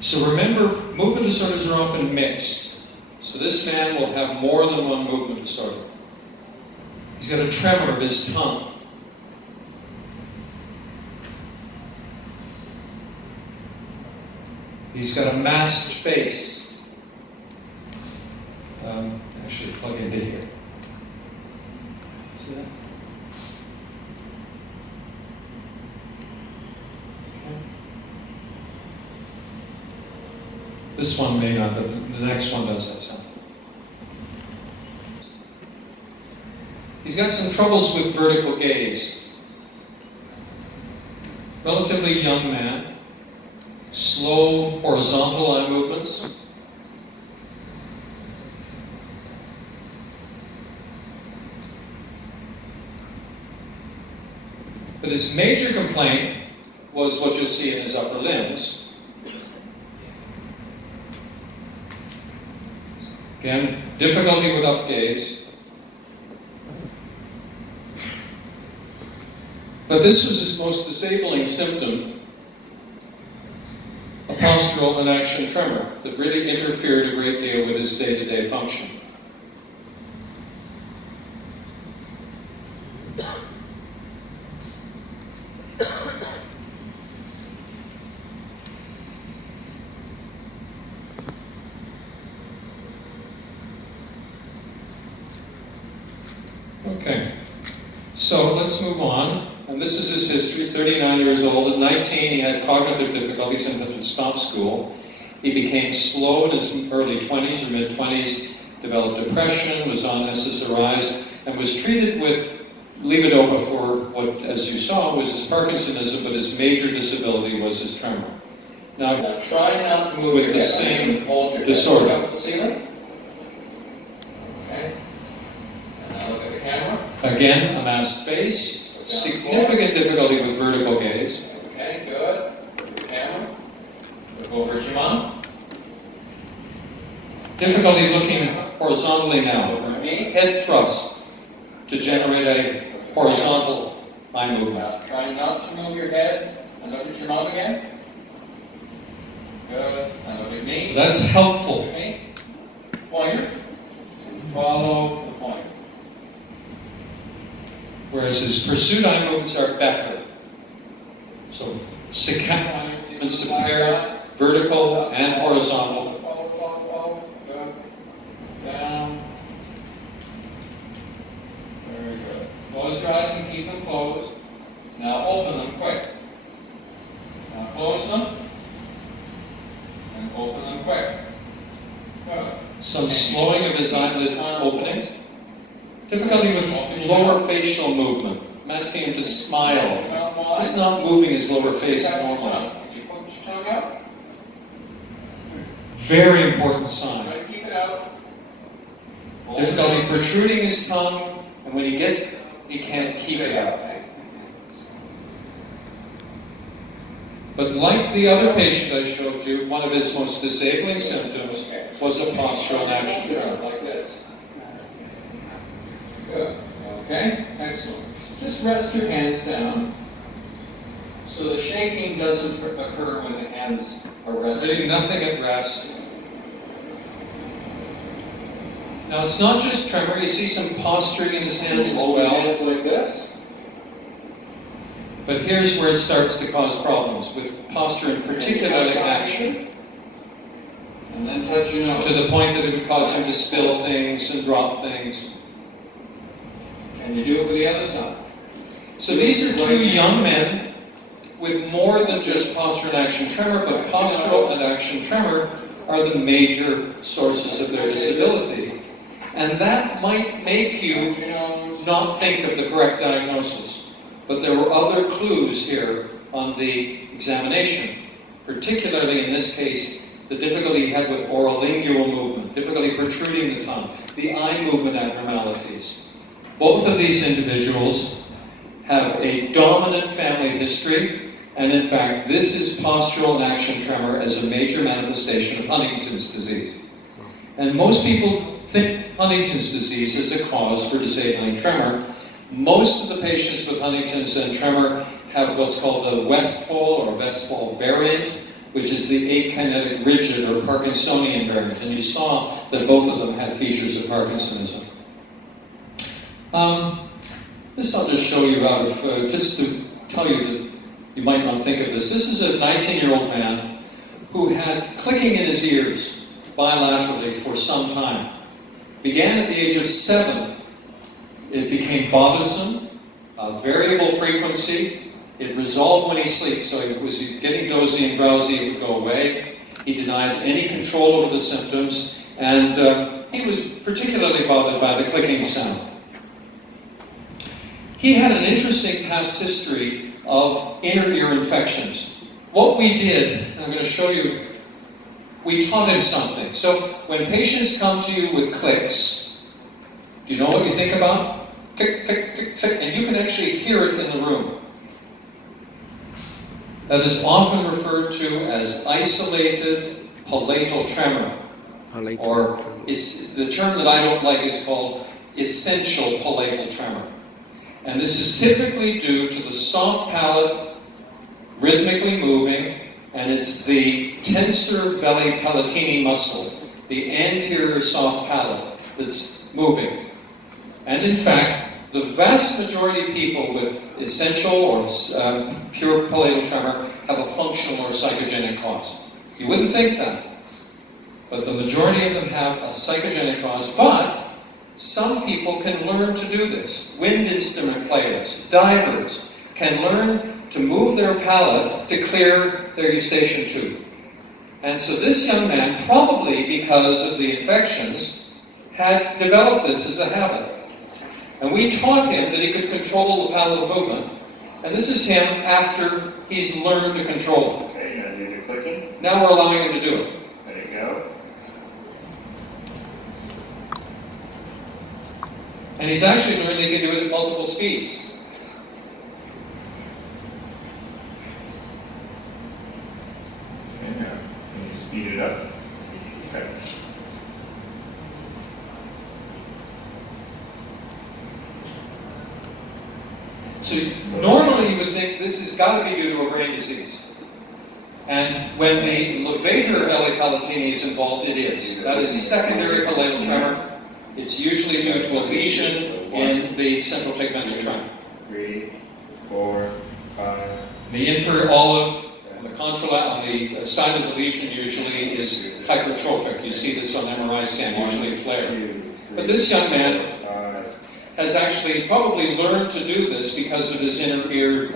So remember, movement disorders are often mixed. So this man will have more than one movement disorder. He's got a tremor of his tongue. He's got a masked face. Actually, plug into here. See that? This one may not, but the next one does have some. He's got some troubles with vertical gaze. Relatively young man. Slow horizontal eye movements. But his major complaint was what you'll see in his upper limbs. Again, difficulty with up gaze. But this was his most disabling symptom, a postural and action tremor that really interfered a great deal with his day-to-day function. Okay, so let's move on. And this is his history. 39 years old. At 19, he had cognitive difficulties and had to stop school. He became slow in his early 20s or mid-20s, developed depression, was on SSRIs, and was treated with levodopa for what, as you saw, was his Parkinsonism, but his major disability was his tremor. Now try not to move with the same disorder. Up the ceiling. Okay. And now look at the camera. Again, a masked face. Significant difficulty with vertical gaze. Okay, good. Look at the camera. Look over at your mom. Difficulty looking horizontally now. Over at me. Head thrust to generate a horizontal eye movement. Try not to move your head. And look at your mom again. Good. And look at me. So that's helpful. Look at me. Pointer. Follow the pointer. Whereas his pursuit eye movements are better. So saccade movements appear vertical and horizontal. Follow. Good. Down. Very good. Close your eyes and keep them closed. Now open them quick. Now close them. And open them quick. Good. Some slowing of his eyelid openings. Difficulty with lower facial movement, I'm asking him to smile, just not moving his lower face normally. Very important sign. Difficulty protruding his tongue, and when he gets, he can't keep it out. But like the other patient I showed you, one of his most disabling symptoms was a postural action like this. Good. Okay, excellent. Just rest your hands down so the shaking doesn't occur when the hands are resting. Nothing at rest. Now it's not just tremor, you see some posturing in his hands as well. Hands like this. But here's where it starts to cause problems, with posture and particularly action. And then touch your nose. To the point that it would cause him to spill things and drop things. And you do it with the other side. So these are two young men with more than just posture and action tremor, but postural and action tremor are the major sources of their disability. And that might make you not think of the correct diagnosis. But there were other clues here on the examination, particularly in this case, the difficulty he had with orolingual movement, difficulty protruding the tongue, the eye movement abnormalities. Both of these individuals have a dominant family history, and in fact, this is postural and action tremor as a major manifestation of Huntington's disease. And most people think Huntington's disease is a cause for disabling tremor. Most of the patients with Huntington's and tremor have what's called the Westphal or Westphal variant which is the akinetic rigid or Parkinsonian variant. And you saw that both of them had features of Parkinsonism. This I'll just show you out of, just to tell you that you might not think of this. This is a 19-year-old man who had clicking in his ears bilaterally for some time. Began at the age of 7. It became bothersome, variable frequency. It resolved when he sleeps, so he was getting dozy and drowsy, it would go away. He denied any control over the symptoms, and he was particularly bothered by the clicking sound. He had an interesting past history of inner ear infections. What we did, and I'm going to show you, we taught him something. So when patients come to you with clicks, do you know what you think about? Click, click, click, click, and you can actually hear it in the room. That is often referred to as isolated palatal tremor. Or the term that I don't like is called essential palatal tremor. And this is typically due to the soft palate rhythmically moving, and it's the tensor veli palatini muscle, the anterior soft palate, that's moving. And in fact, the vast majority of people with essential or pure palatal tremor have a functional or psychogenic cause. You wouldn't think that, but the majority of them have a psychogenic cause. But some people can learn to do this. Wind instrument players, divers, can learn to move their palate to clear their eustachian tube. And so this young man, probably because of the infections, had developed this as a habit. And we taught him that he could control the palatal movement. And this is him after he's learned to control it. Okay, you gonna do the clicking? Now we're allowing him to do it. There you go. And he's actually learned he can do it at multiple speeds. Okay, now, can you speed it up? Okay. So normally you would think this has got to be due to a brain disease. And when the levator veli palatini is involved, it is. That is secondary palatal tremor. It's usually due to a lesion in the central tegmental trunk. 3, 4, 5. The inferior olive on the side of the lesion usually is hypertrophic. You see this on MRI scan, usually flare. But this young man has actually probably learned to do this because of his inner ear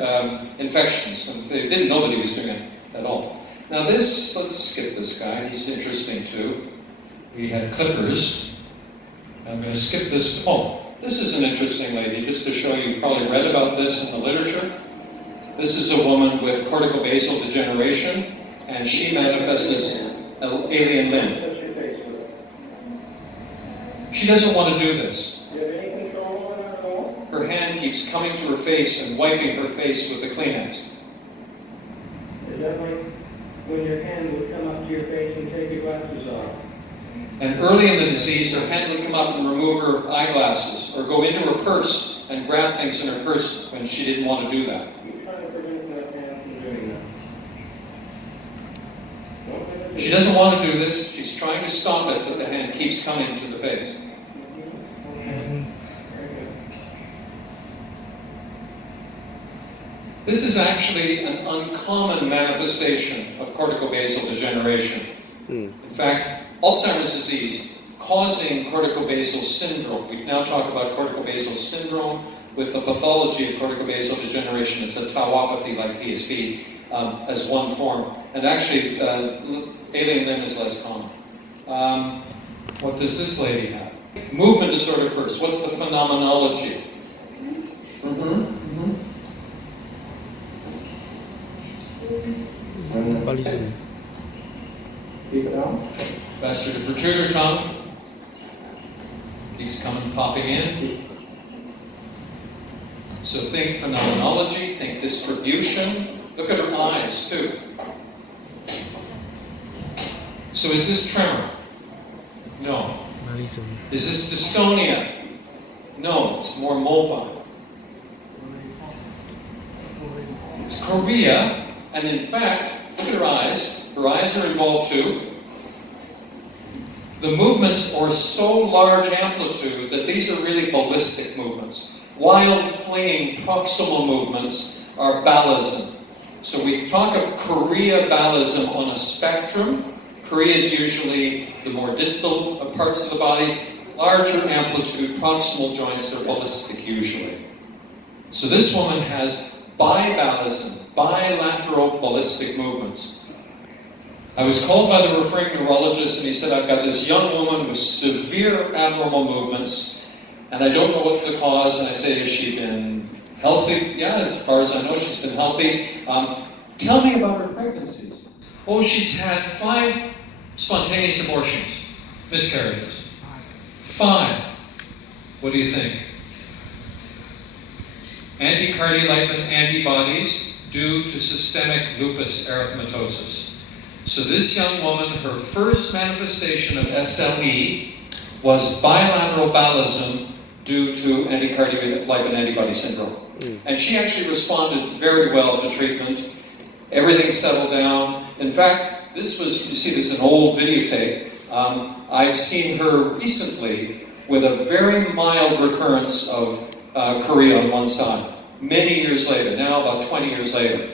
infections. They didn't know that he was doing it at all. Now this, let's skip this guy. He's interesting too. We had clippers. I'm going to skip this. Oh, this is an interesting lady, just to show you. Probably read about this in the literature. This is a woman with corticobasal degeneration, and she manifests as alien limb. She doesn't want to do this. Her hand keeps coming to her face and wiping her face with the Kleenex. Is that like when your hand would come up to your face and take your glasses off? And early in the disease, her hand would come up and remove her eyeglasses, or go into her purse and grab things in her purse when she didn't want to do that. You're trying to prevent that hand from doing that. She doesn't want to do this. She's trying to stop it, but the hand keeps coming to the face. This is actually an uncommon manifestation of corticobasal degeneration. In fact, Alzheimer's disease causing corticobasal syndrome. We now talk about corticobasal syndrome with the pathology of corticobasal degeneration. It's a tauopathy like PSP as one form. And actually, alien limb is less common. What does this lady have? Movement disorder first. What's the phenomenology? Keep it on. Faster to protrude her tongue. Keeps coming, popping in. So think phenomenology, think distribution. Look at her eyes, too. So is this tremor? No. Is this dystonia? No, it's more mobile. It's chorea, and in fact, look at her eyes. Her eyes are involved too. The movements are so large amplitude that these are really ballistic movements. Wild flinging proximal movements are balism. So we talk of chorea balism on a spectrum. Chorea is usually the more distal parts of the body. Larger amplitude proximal joints are ballistic usually. So this woman has bibalism, bilateral ballistic movements. I was called by the referring neurologist and he said, I've got this young woman with severe abnormal movements and I don't know what's the cause. And I say, has she been healthy? Yeah, as far as I know, she's been healthy. Tell me about her pregnancies. Oh, she's had 5 spontaneous abortions, miscarriages. 5. What do you think? Anticardiolipin antibodies due to systemic lupus erythematosus. So this young woman, her first manifestation of SLE was bilateral balism due to anticardiolipin antibody syndrome. And she actually responded very well to treatment. Everything settled down. In fact, this was, you see this is an old videotape. I've seen her recently with a very mild recurrence of chorea on one side. Many years later, now about 20 years later.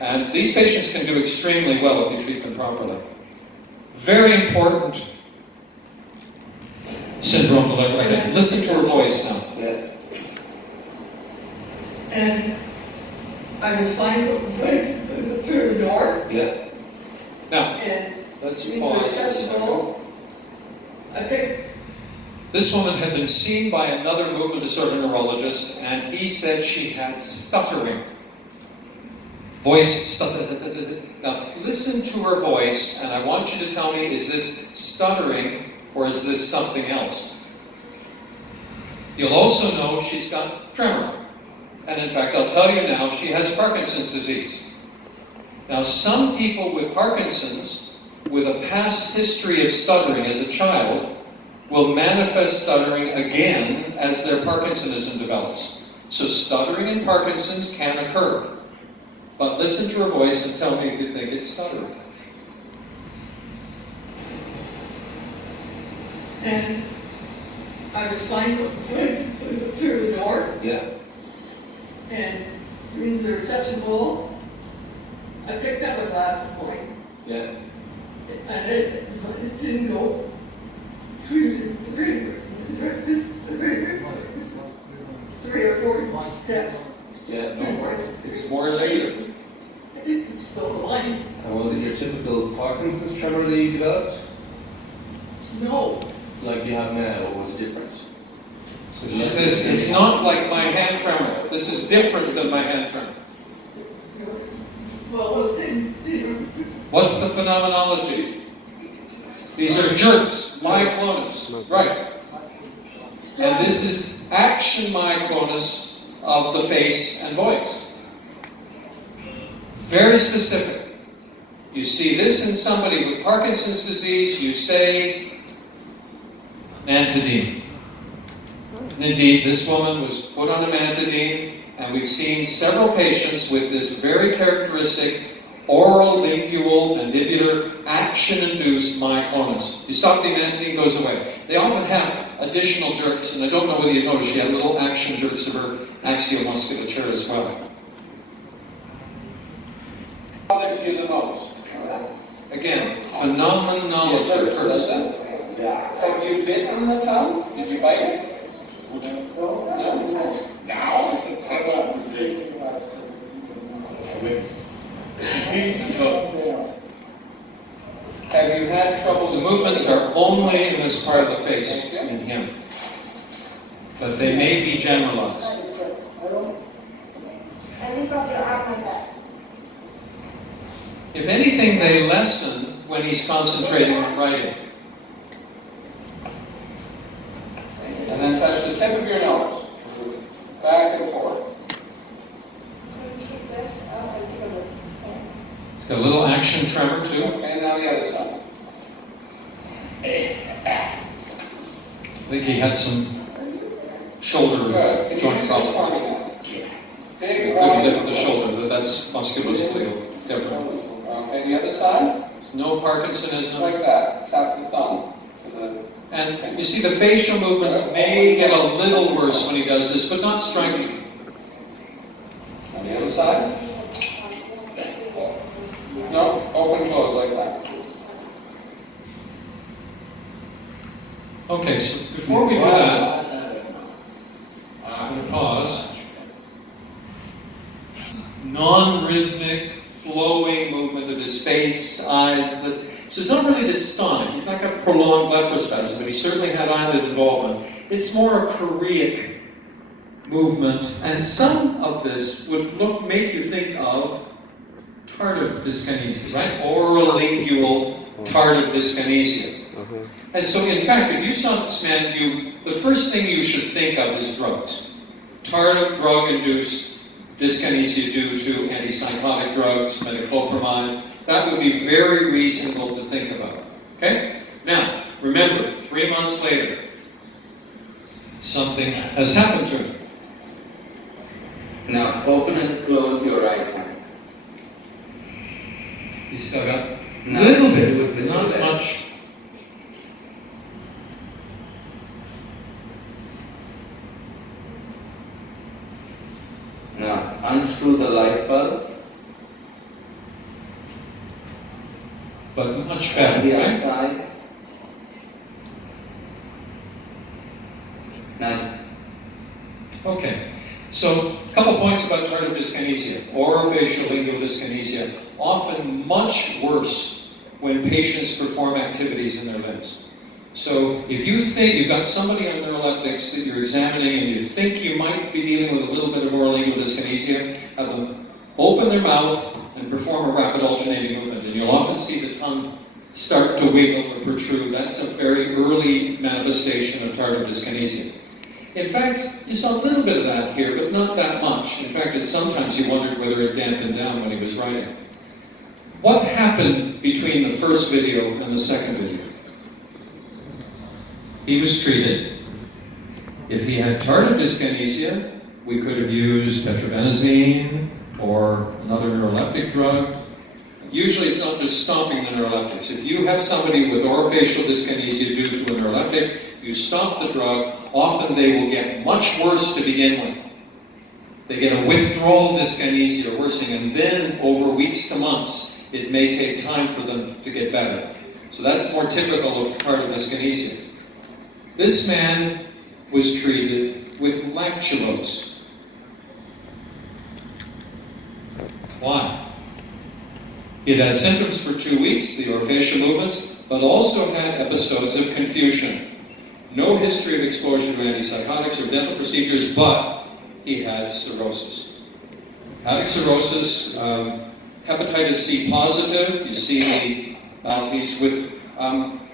And these patients can do extremely well if you treat them properly. Very important syndrome. Okay, listen to her voice now. Yeah. And I was flying through the door. Yeah. Now, And let's we pause. were accessible. I picked. This woman had been seen by another movement disorder neurologist, and he said she had stuttering. Voice stuttering. Now, listen to her voice, and I want you to tell me, is this stuttering or is this something else? You'll also know she's got tremor. And in fact, I'll tell you now, she has Parkinson's disease. Now, some people with Parkinson's, with a past history of stuttering as a child, will manifest stuttering again as their Parkinsonism develops. So stuttering in Parkinson's can occur. But listen to her voice and tell me if you think it's stuttering. And I was flying through the door. Yeah. And in the reception bowl, I picked up a glass of wine. Yeah. And it didn't go through three or 4 steps. Yeah, no. Backwards. It's more later. I didn't spill the wine. And was it your typical Parkinson's tremor that you developed? No. Like you have now, or was it different? So she says, it's not like my hand tremor. This is different than my hand tremor. Well, What's the phenomenology? These are jerks, myoclonus, right. And this is action myoclonus of the face and voice. Very specific. You see this in somebody with Parkinson's disease, you say amantadine. And indeed, this woman was put on amantadine, and we've seen several patients with this very characteristic oral, lingual, mandibular, action-induced myoclonus. You stop the amantadine, it goes away. They often have additional jerks, and I don't know whether you noticed, she had little action jerks of her axial musculature as well. Again, phenomenology first. Have you bitten the tongue? Did you bite it? No? Now? Have you had trouble? The movements are only in this part of the face in him, but they may be generalized. If anything, they lessen when he's concentrating on writing. And then touch the tip of your nose. Back and forth. He's got a little action tremor too. And now the other side. I think he had some shoulder Good. Can you joint do this for problems. me now? Big It could be different the shoulder, but that's musculoskeletal different. Okay, the other side. No Parkinsonism. Like that. Tap the thumb. To the, And you see the facial movements may get a little worse when he does this, but not striking. on the other side. No, open, close like that. Okay, so before we do that, I'm going to pause. Non-rhythmic, flowing movement of his face, eyes. So it's not really dystonic. He's not got prolonged blepharospasm, but he certainly had eyelid involvement. It's more a choreic movement, and some of this would make you think of tardive dyskinesia, right? Oral-lingual tardive dyskinesia. And so, in fact, if you saw this man, the first thing you should think of is drugs. Tardive drug-induced dyskinesia due to antipsychotic drugs, metoclopramide. That would be very reasonable to think about. Okay? Now, remember, 3 months later, something has happened to him. Now, open and close your right hand. He's still got a No, little do it bit, with not your left. much. Now, unscrew the light bulb. But much On better, the other right? side. Now, Okay, so a couple points about tardive dyskinesia. Orofacial lingual dyskinesia, often much worse when patients perform activities in their limbs. So if you think you've got somebody on neuroleptics that you're examining and you think you might be dealing with a little bit of orolingual dyskinesia, have them open their mouth and perform a rapid alternating movement. And you'll often see the tongue start to wiggle or protrude. That's a very early manifestation of tardive dyskinesia. In fact, you saw a little bit of that here, but not that much. In fact, sometimes you wondered whether it dampened down when he was writing. What happened between the first video and the second video? He was treated. If he had tardive dyskinesia, we could have used tetrabenazine or another neuroleptic drug. Usually it's not just stopping the neuroleptics. If you have somebody with orofacial dyskinesia due to a neuroleptic, you stop the drug, often they will get much worse to begin with. They get a withdrawal dyskinesia or worsening, and then over weeks to months, it may take time for them to get better. So that's more typical of tardive dyskinesia. This man was treated with lactulose. Why? It had symptoms for 2 weeks, the orofacial movements, but also had episodes of confusion. No history of exposure to antipsychotics or dental procedures, but he had cirrhosis. Hepatic cirrhosis, hepatitis C positive, you see he's with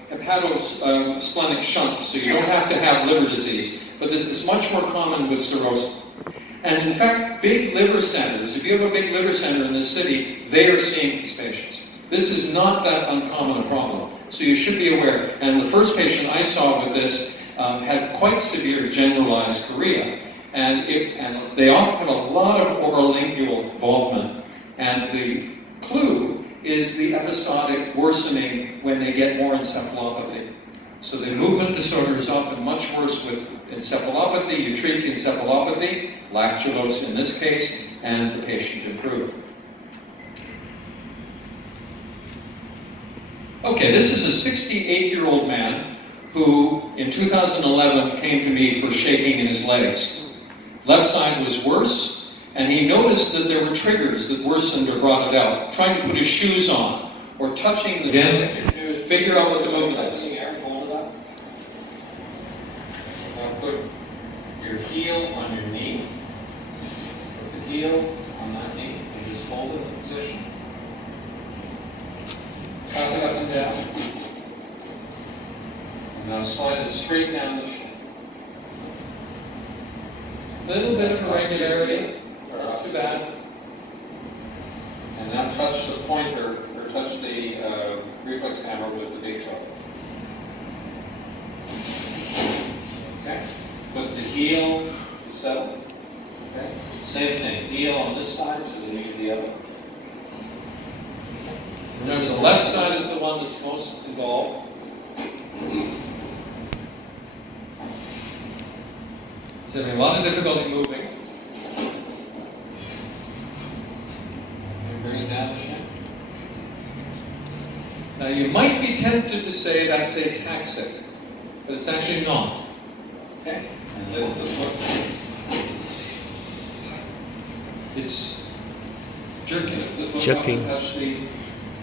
hepatosplenic shunts, so you don't have to have liver disease, but this is much more common with cirrhosis. And in fact, big liver centers, if you have a big liver center in this city, they are seeing these patients. This is not that uncommon a problem, so you should be aware. And the first patient I saw with this had quite severe generalized chorea, and they often have a lot of orolingual involvement, and the clue is the episodic worsening when they get more encephalopathy. So the movement disorder is often much worse with encephalopathy. You treat the encephalopathy, lactulose in this case, and the patient improved. Okay, this is a 68-year-old man who in 2011 came to me for shaking in his legs. Left side was worse, and he noticed that there were triggers that worsened or brought it out. Trying to put his shoes on, or touching the again, figure out what the movement is. Now put your heel on your knee. Put the heel on that knee and just hold it in position. Tap it up and down. And now slide it straight down the shin. Little bit of irregularity, not too bad. And now touch the pointer, or touch the reflex hammer with the big toe. Okay? Put the heel, settle. Okay? Same thing, heel on this side, so the knee to the other. Remember, the the left side is the one that's most involved. He's having a lot of difficulty moving. And bring it down a shin. Now you might be tempted to say that's ataxic, but it's actually not. Okay? And lift the foot. It's jerking. If the foot Jerking. doesn't touch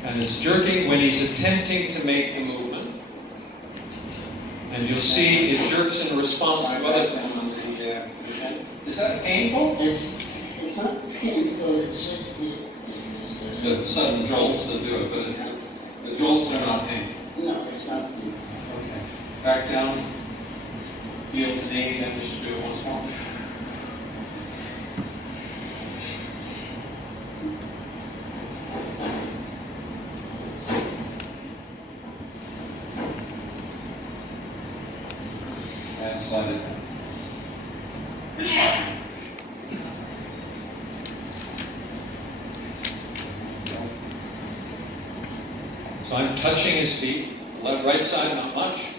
and it's jerking when he's attempting to make the movement. And you'll see it jerks in response to other things. Is that painful? It's not painful, it's just The sudden jolts that do it, but the jolts are not painful. no, it's not painful. Okay. Back down. Heel to knee, then just do it once more. And slide it down. So I'm touching his feet, right side not much.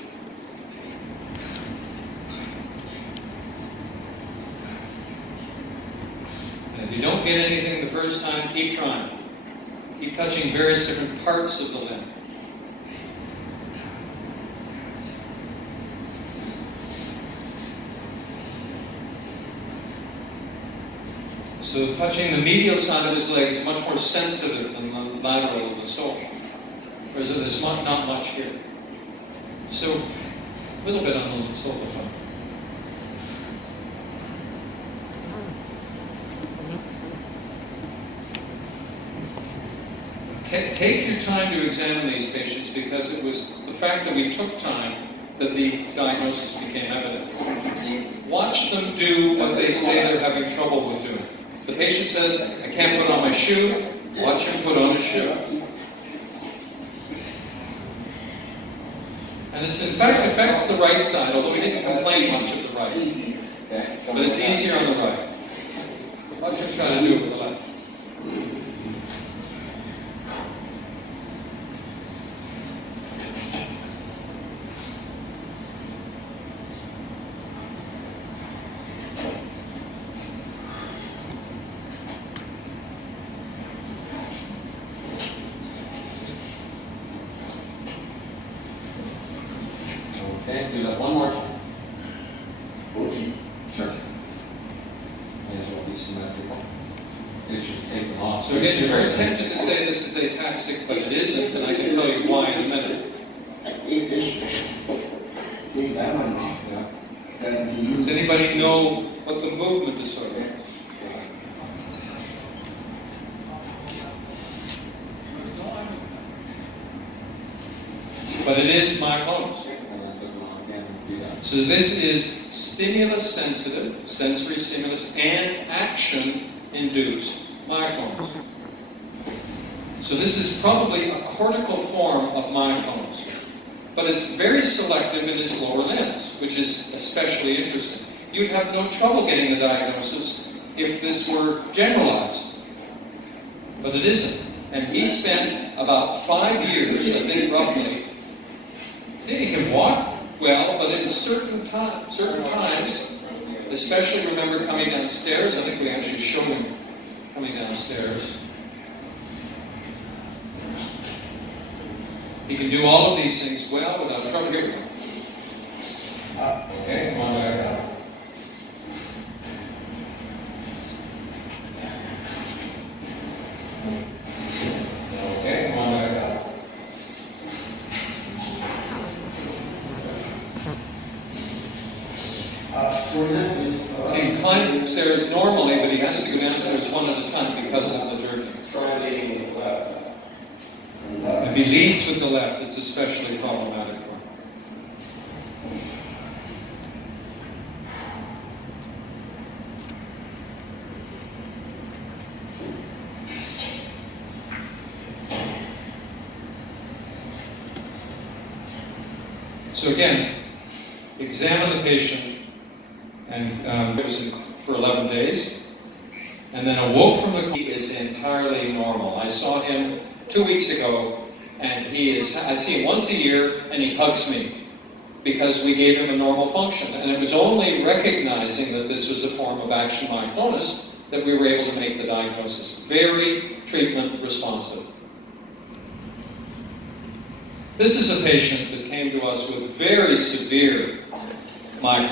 And if you don't get anything the first time, keep trying. Keep touching various different parts of the limb. So touching the medial side of his leg is much more sensitive than the lateral of the sole. Whereas there's not much here. So a little bit on the sole of the foot. Take your time to examine these patients because it was the fact that we took time that the diagnosis became evident. Watch them do what they say they're having trouble with doing. The patient says, I can't put on my shoe. Watch him put on a shoe. And it's in fact affects the right side, although we didn't complain much of the right. But it's easier on the right. Watch him try to do it with the left. Okay, do that one more time. Sure. May as well be symmetrical. It should take them off. So again, you're very tempted to say this is ataxic, but it isn't, and I can tell you why in a minute. Take that one off. Yeah. Does anybody know what the movement disorder is? But it is myoclonus. So this is stimulus sensitive, sensory stimulus, and action induced myoclonus. So this is probably a cortical form of myoclonus. But it's very selective in its lower limbs, which is especially interesting. You'd have no trouble getting the diagnosis if this were generalized. But it isn't. And he spent about 5 years, I think roughly. He can walk well, but in certain times, especially remember coming downstairs, I think we actually showed him coming downstairs. He can do all of these things well without trouble. Here we go. Okay, come on back up. Okay, come on back up. So he climbed upstairs normally, but he has to go downstairs one at a time because of the jerking. Try leading with the left. If he leads with the left, it's especially problematic for him. So again, examine the patient, and it was for 11 days, and then awoke from the coma. He is entirely normal. I saw him 2 weeks ago, And I see him once a year, and he hugs me because we gave him a normal function. And it was only recognizing that this was a form of action myoclonus that we were able to make the diagnosis. Very treatment responsive. This is a patient that came to us with very severe myoclonus.